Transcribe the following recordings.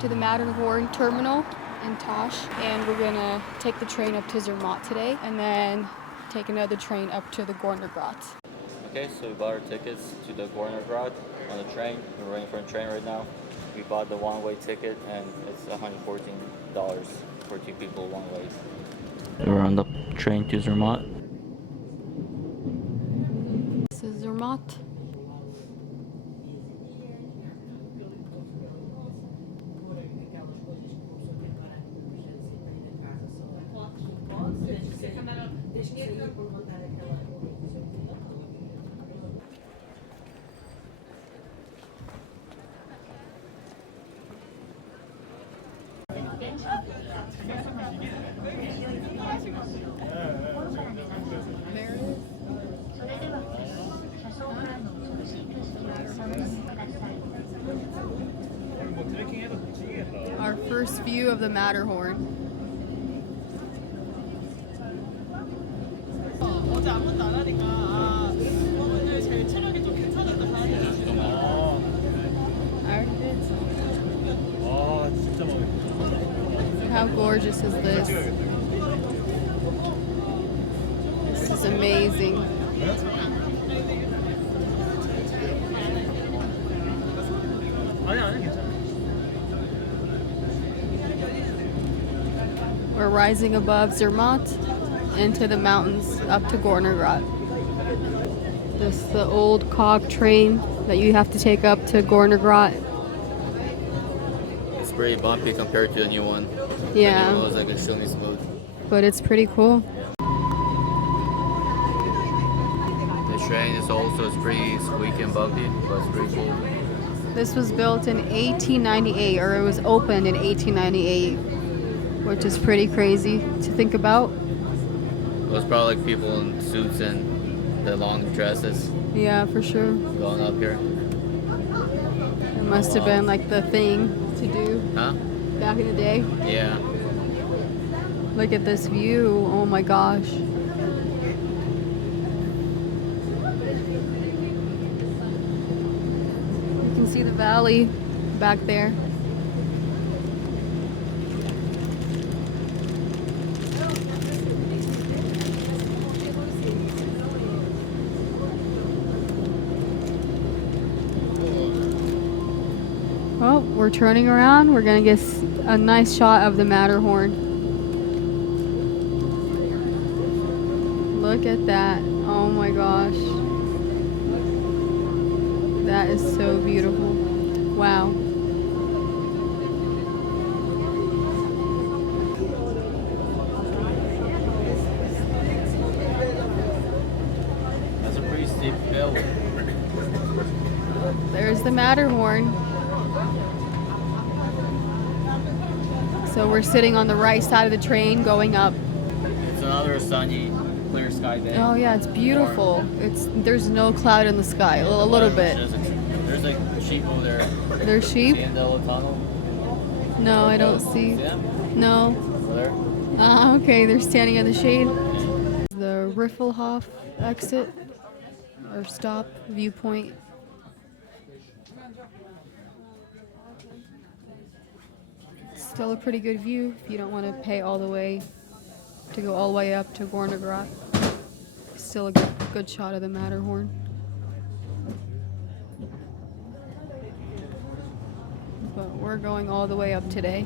to the Matterhorn terminal in Tosh, and we're gonna take the train up to Zermatt today, and then take another train up to the Gornergrat. Okay, so we bought our tickets to the Gornergrat on the train. We're waiting for the train right now. We bought the one-way ticket, and it's $114 for 2 people one way. We're on the train to Zermatt. This is Zermatt. Our first view of the Matterhorn. How gorgeous is this? This is amazing. We're rising above Zermatt into the mountains up to Gornergrat. This is the old cog train that you have to take up to Gornergrat. It's pretty bumpy compared to the new one. Yeah. The new one was like extremely smooth. But it's pretty cool. The train is also pretty squeaky and bumpy, but it's pretty cool. This was built in 1898, or it was opened in 1898, which is pretty crazy to think about. It was probably like people in suits and the long dresses Yeah, for sure. going up here. It must have been like the thing to do Huh? back in the day. Yeah. Look at this view. Oh my gosh. You can see the valley back there. Oh, we're turning around. We're gonna get a nice shot of the Matterhorn. Look at that. Oh my gosh. That is so beautiful. Wow. That's a pretty steep hill. There's the Matterhorn. So we're sitting on the right side of the train going up. It's another sunny, clear sky day. Oh yeah, it's beautiful. There's no cloud in the sky. Well, a little bit. There's like sheep over there. There's sheep? See in the little tunnel? No, I don't see. See them? No. Over there? Ah, okay, they're standing in the shade. The Riffelhof exit or stop viewpoint. Still a pretty good view if you don't want to pay all the way to go all the way up to Gornergrat. Still a good shot of the Matterhorn. But we're going all the way up today.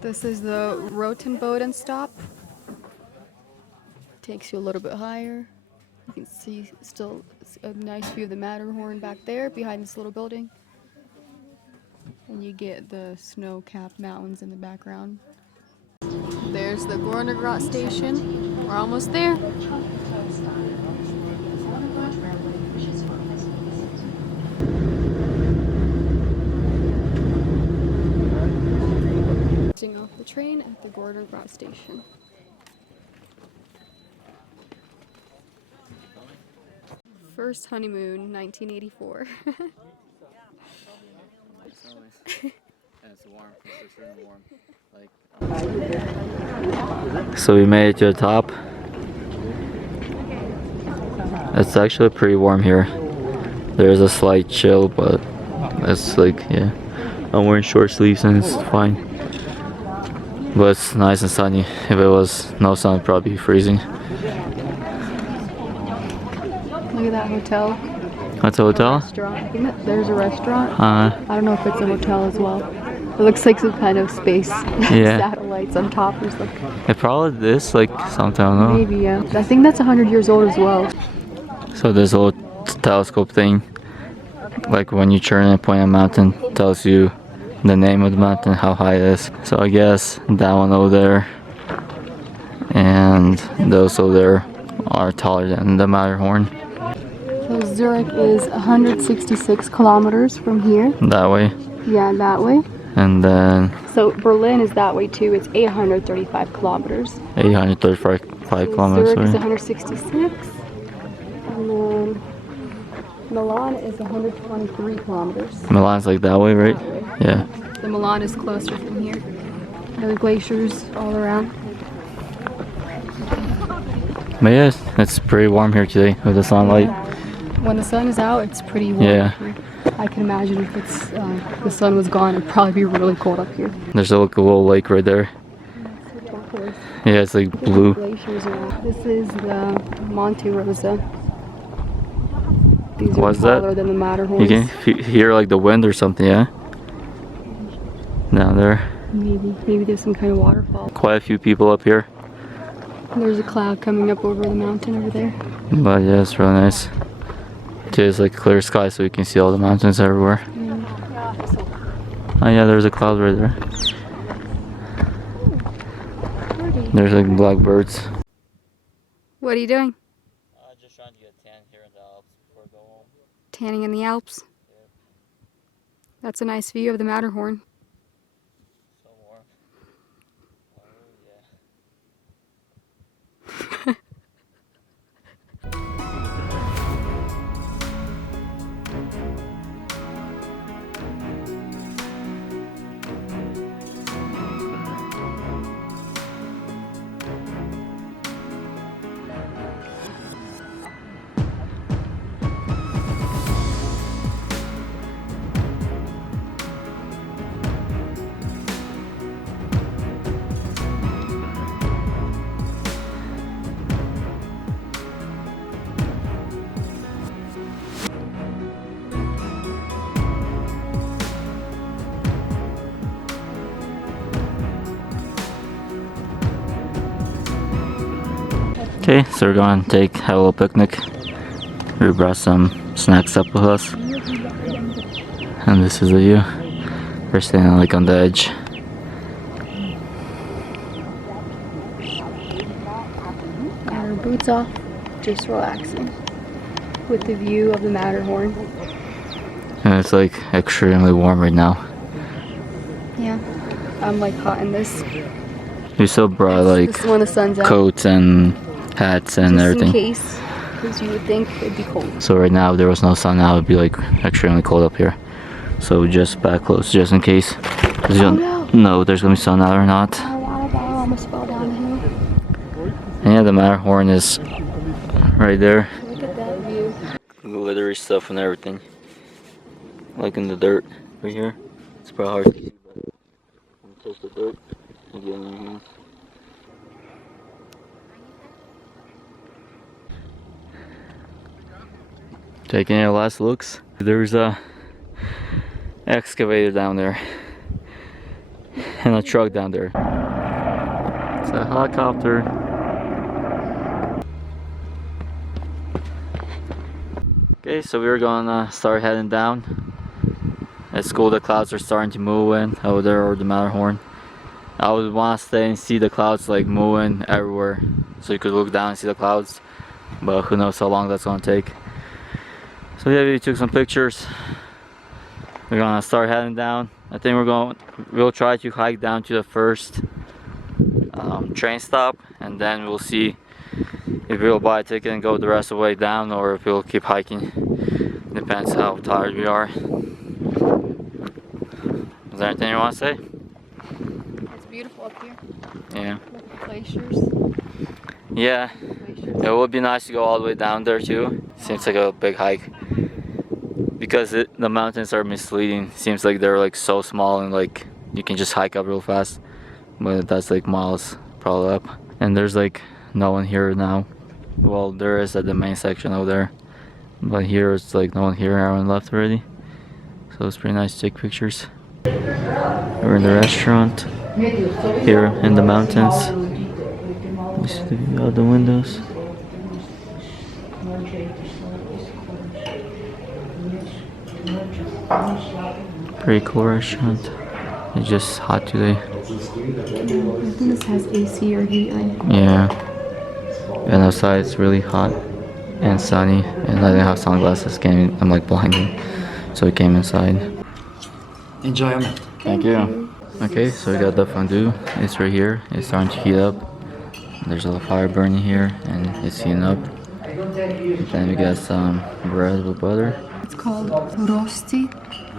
This is the Rotenboden stop. Takes you a little bit higher. You can see still a nice view of the Matterhorn back there behind this little building. And you get the snow-capped mountains in the background. There's the Gornergrat station. We're almost there. Off the train at the Gornergrat station. First honeymoon, 1984. And it's warm. It's really warm. Like. So we made it to the top. It's actually pretty warm here. There's a slight chill, but it's like, yeah. I'm wearing short sleeves and it's fine. But it's nice and sunny. If it was no sun, it'd probably be freezing. Look at that hotel. That's a hotel? Restaurant. I think that there's a restaurant. Uh, I don't know if it's a hotel as well. It looks like some kind of space Yeah. satellites on top or something. it probably is like something, I don't know. Maybe, yeah. I think that's 100 years old as well. So this little telescope thing, like when you turn and point at a mountain, tells you the name of the mountain, how high it is. So I guess that one over there and those over there are taller than the Matterhorn. So Zurich is 166 kilometers from here. That way. Yeah, that way. And then So Berlin is that way too. It's 835 kilometers. 835 kilometers. Zurich is Sorry. 166. And then Milan is 123 kilometers. Milan's like that way, right? Yeah. The Milan is closer from here. There are glaciers all around. But yeah, it's pretty warm here today with the sunlight. When the sun is out, it's pretty warm. Yeah. Here. I can imagine if it's the sun was gone, it'd probably be really cold up here. There's a little lake right there. Yeah, it's like blue. Glaciers around. This is the Monte Rosa. These are What's that? taller than the Matterhorn. You can hear like the wind or something, yeah? Down there. Maybe there's some kind of waterfall. Quite a few people up here. There's a cloud coming up over the mountain over there. But yeah, it's really nice. Today's like clear sky so you can see all the mountains everywhere. Oh yeah, there's a cloud right there. There's like blackbirds. What are you doing? Just trying to get a tan here in the Alps before I go home. Tanning in the Alps. That's a nice view of the Matterhorn. So warm. Oh yeah. Okay, so we're going to have a little picnic. We brought some snacks up with us. And this is the view. We're standing like on the edge. Got our boots off, just relaxing with the view of the Matterhorn. And it's like extremely warm right now. Yeah, I'm like hot in this. We still brought like This is when the sun's out. coats and hats and Just everything. in case, because you would think it'd be cold. So right now, if there was no sun out, it'd be like extremely cold up here. So just back close, just in case. Oh, no. No, there's gonna be sun out or not. Our water bottle almost fell down the hill. And yeah, the Matterhorn is right there. Look at that view. Glittery stuff and everything. Like in the dirt right here. It's probably hard to see, but when you touch the dirt, you get in your hands. Taking our last looks. There's a excavator down there and a truck down there. It's a helicopter. Okay, so we're gonna start heading down. It's cool, the clouds are starting to move in over there over the Matterhorn. I would want to stay and see the clouds like moving everywhere so you could look down and see the clouds, but who knows how long that's gonna take. So yeah, we took some pictures. We're gonna start heading down. I think we'll try to hike down to the first train stop, and then we'll see if we'll buy a ticket and go the rest of the way down, or if we'll keep hiking. Depends how tired we are. Is there anything you want to say? It's beautiful up here. Yeah. Glaciers. Yeah. It would be nice to go all the way down there too. Seems like a big hike. Because the mountains are misleading. Seems like they're like so small and like you can just hike up real fast. But that's like miles probably up. And there's like no one here now. Well, there is at the main section over there. But here it's like no one here, everyone left already. So it's pretty nice to take pictures. We're in the restaurant here in the mountains. You see the view out the windows. Pretty cool restaurant. It's just hot today. I think this has AC or heating. Yeah. And outside it's really hot and sunny. And I didn't have sunglasses. I'm like blinded. So I came inside. Enjoyment. Thank you. Okay, so we got the fondue. It's right here. It's starting to heat up. There's a little fire burning here and it's heating up. Then we got some bread with butter. It's called rosti.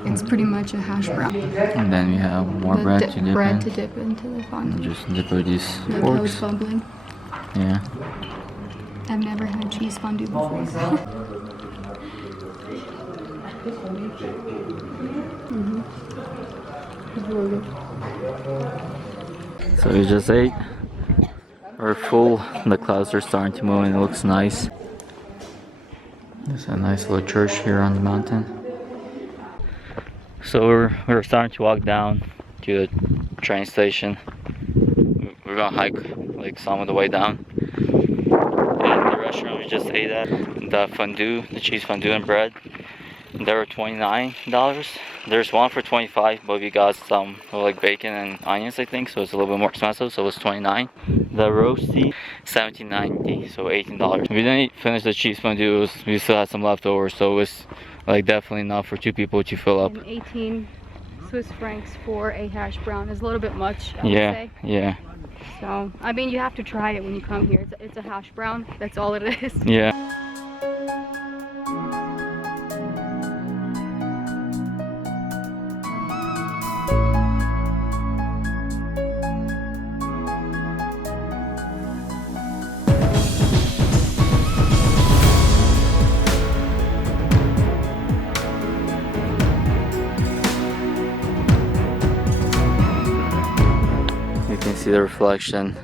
It's pretty much a hash brown. And then we have more bread to dip bread in. to dip into the And fondue. just dip with these Like forks. those bubbling. Yeah. I've never had cheese fondue before. So we just ate. We're full. The clouds are starting to move and it looks nice. There's a nice little church here on the mountain. So we're starting to walk down to the train station. We're gonna hike like some of the way down. And the restaurant we just ate at, the fondue, the cheese fondue and bread, they were $29. There's one for 25, but we got some like bacon and onions, I think, so it's a little bit more expensive, so it was 29. The roasty, $17.90, so $18. We didn't finish the cheese fondue, we still had some leftovers, so it was like definitely enough for two people to fill up. And 18 Swiss francs for a hash brown is a little bit much, I would Yeah, say. yeah, So, I mean, you have to try it when you come here. It's a hash brown. That's all it is. yeah. You can see the reflection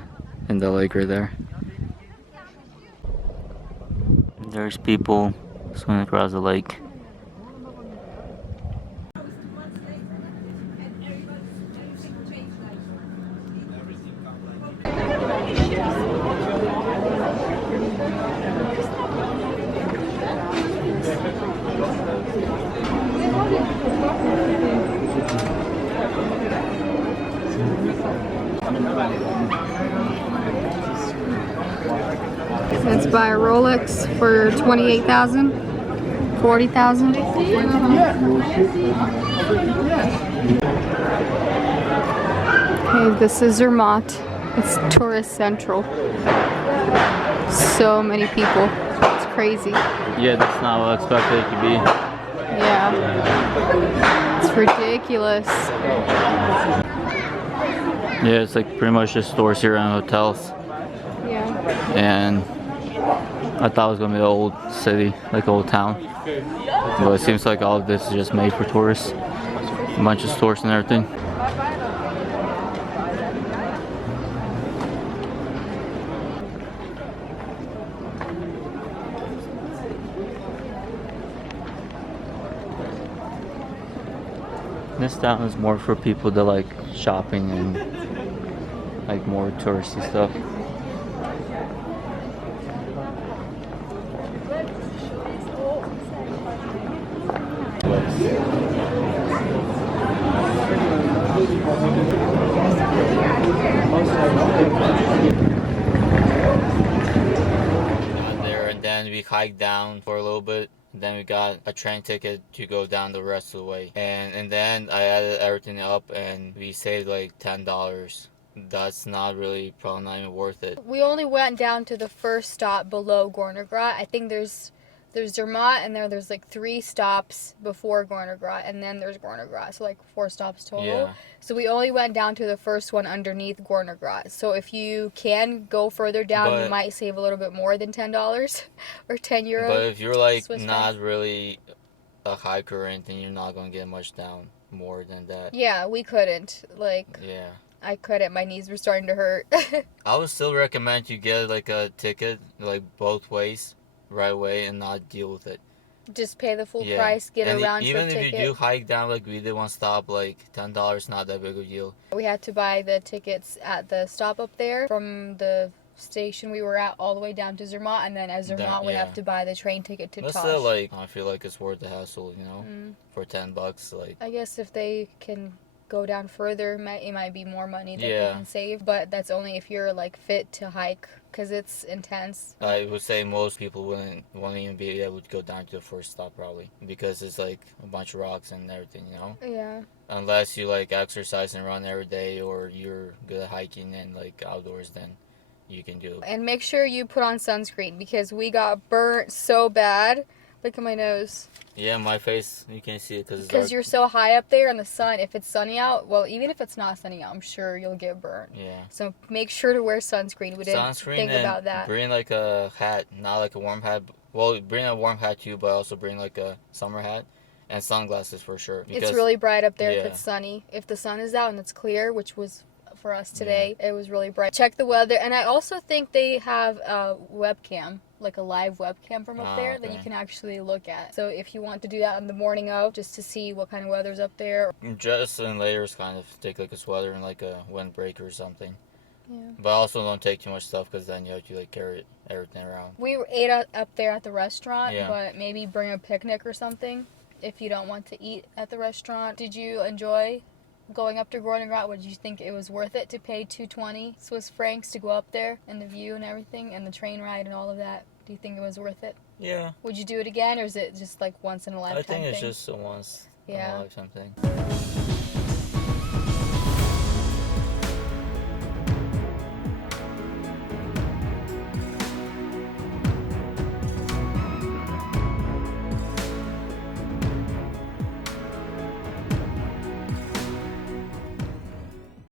in the lake right there. There's people swimming across the lake. Let's buy a Rolex for 28,000, 40,000. Okay, this is Zermatt. It's tourist central. So many people. It's crazy. Yeah, that's not what I expected it to be. Yeah. It's ridiculous. Yeah, it's like pretty much just stores here and hotels. Yeah. And I thought it was gonna be an old city, like old town. But it seems like all of this is just made for tourists. A bunch of stores and everything. This town is more for people that like shopping and like more touristy stuff. There and then we hiked down for a little bit. Then we got a train ticket to go down the rest of the way. And then I added everything up and we saved like $10. That's not really, probably not even worth it. We only went down to the first stop below Gornergrat. I think there's There's Zermatt, and there's like 3 stops before Gornergrat, and then there's Gornergrat, so like 4 stops total. Yeah. So we only went down to the first one underneath Gornergrat. So if you can go further down, you But- might save a little bit more than $10 or 10 euro. But if you're like Swiss not franc. really a hiker or anything, you're not gonna get much down more than that. Yeah, we couldn't. Like, Yeah. I couldn't. My knees were starting to hurt. I would still recommend you get like a ticket like both ways right away and not deal with it. Just pay the full Yeah. price, get And a round even trip if ticket. you do hike down like we did one stop, like $10, not that big of a deal. We had to buy the tickets at the stop up there from the station we were at all the way down to Zermatt, and then at Zermatt we yeah. have to buy the train ticket to But Tosh. still, like I feel like it's worth the hassle, you know, Mm. for $10. Like I guess if they can go down further, it might be more money that they Yeah. can save, but that's only if you're like fit to hike, because it's intense. I would say most people won't even be able to go down to the first stop probably because it's like a bunch of rocks and everything, you know. Yeah. Unless you like exercise and run every day, or you're good at hiking and like outdoors, then you can do it. And make sure you put on sunscreen, because we got burnt so bad. Look at my nose. Yeah, my face, you can't see it because it's Because dark. you're so high up there in the sun. If it's sunny out, well, even if it's not sunny out, I'm sure you'll get burnt. Yeah. So make sure to wear sunscreen. We didn't Sunscreen think and about that. bring like a hat, not like a warm hat. Well, bring a warm hat too, but also bring like a summer hat and sunglasses for sure. It's really bright up there if yeah. it's sunny. If the sun is out and it's clear, which was for us today, it was really bright. Check the weather. And I also think they have a webcam, like a live webcam from up there that you okay. can actually look at. So if you want to do that on the morning of, just to see what kind of weather's up there. Dress in layers, kind of take like a sweater and like a windbreaker or something. Yeah. But also don't take too much stuff because then you have to like carry everything around. We ate up there at the restaurant, Yeah. but maybe bring a picnic or something if you don't want to eat at the restaurant. Did you enjoy going up to Gornergrat? Did you think it was worth it to pay 220 Swiss francs to go up there and the view and everything and the train ride and all of that? Do you think it was worth it? Yeah. Would you do it again, or is it just like once in a lifetime I think it's thing? just a once in Yeah. a lifetime thing.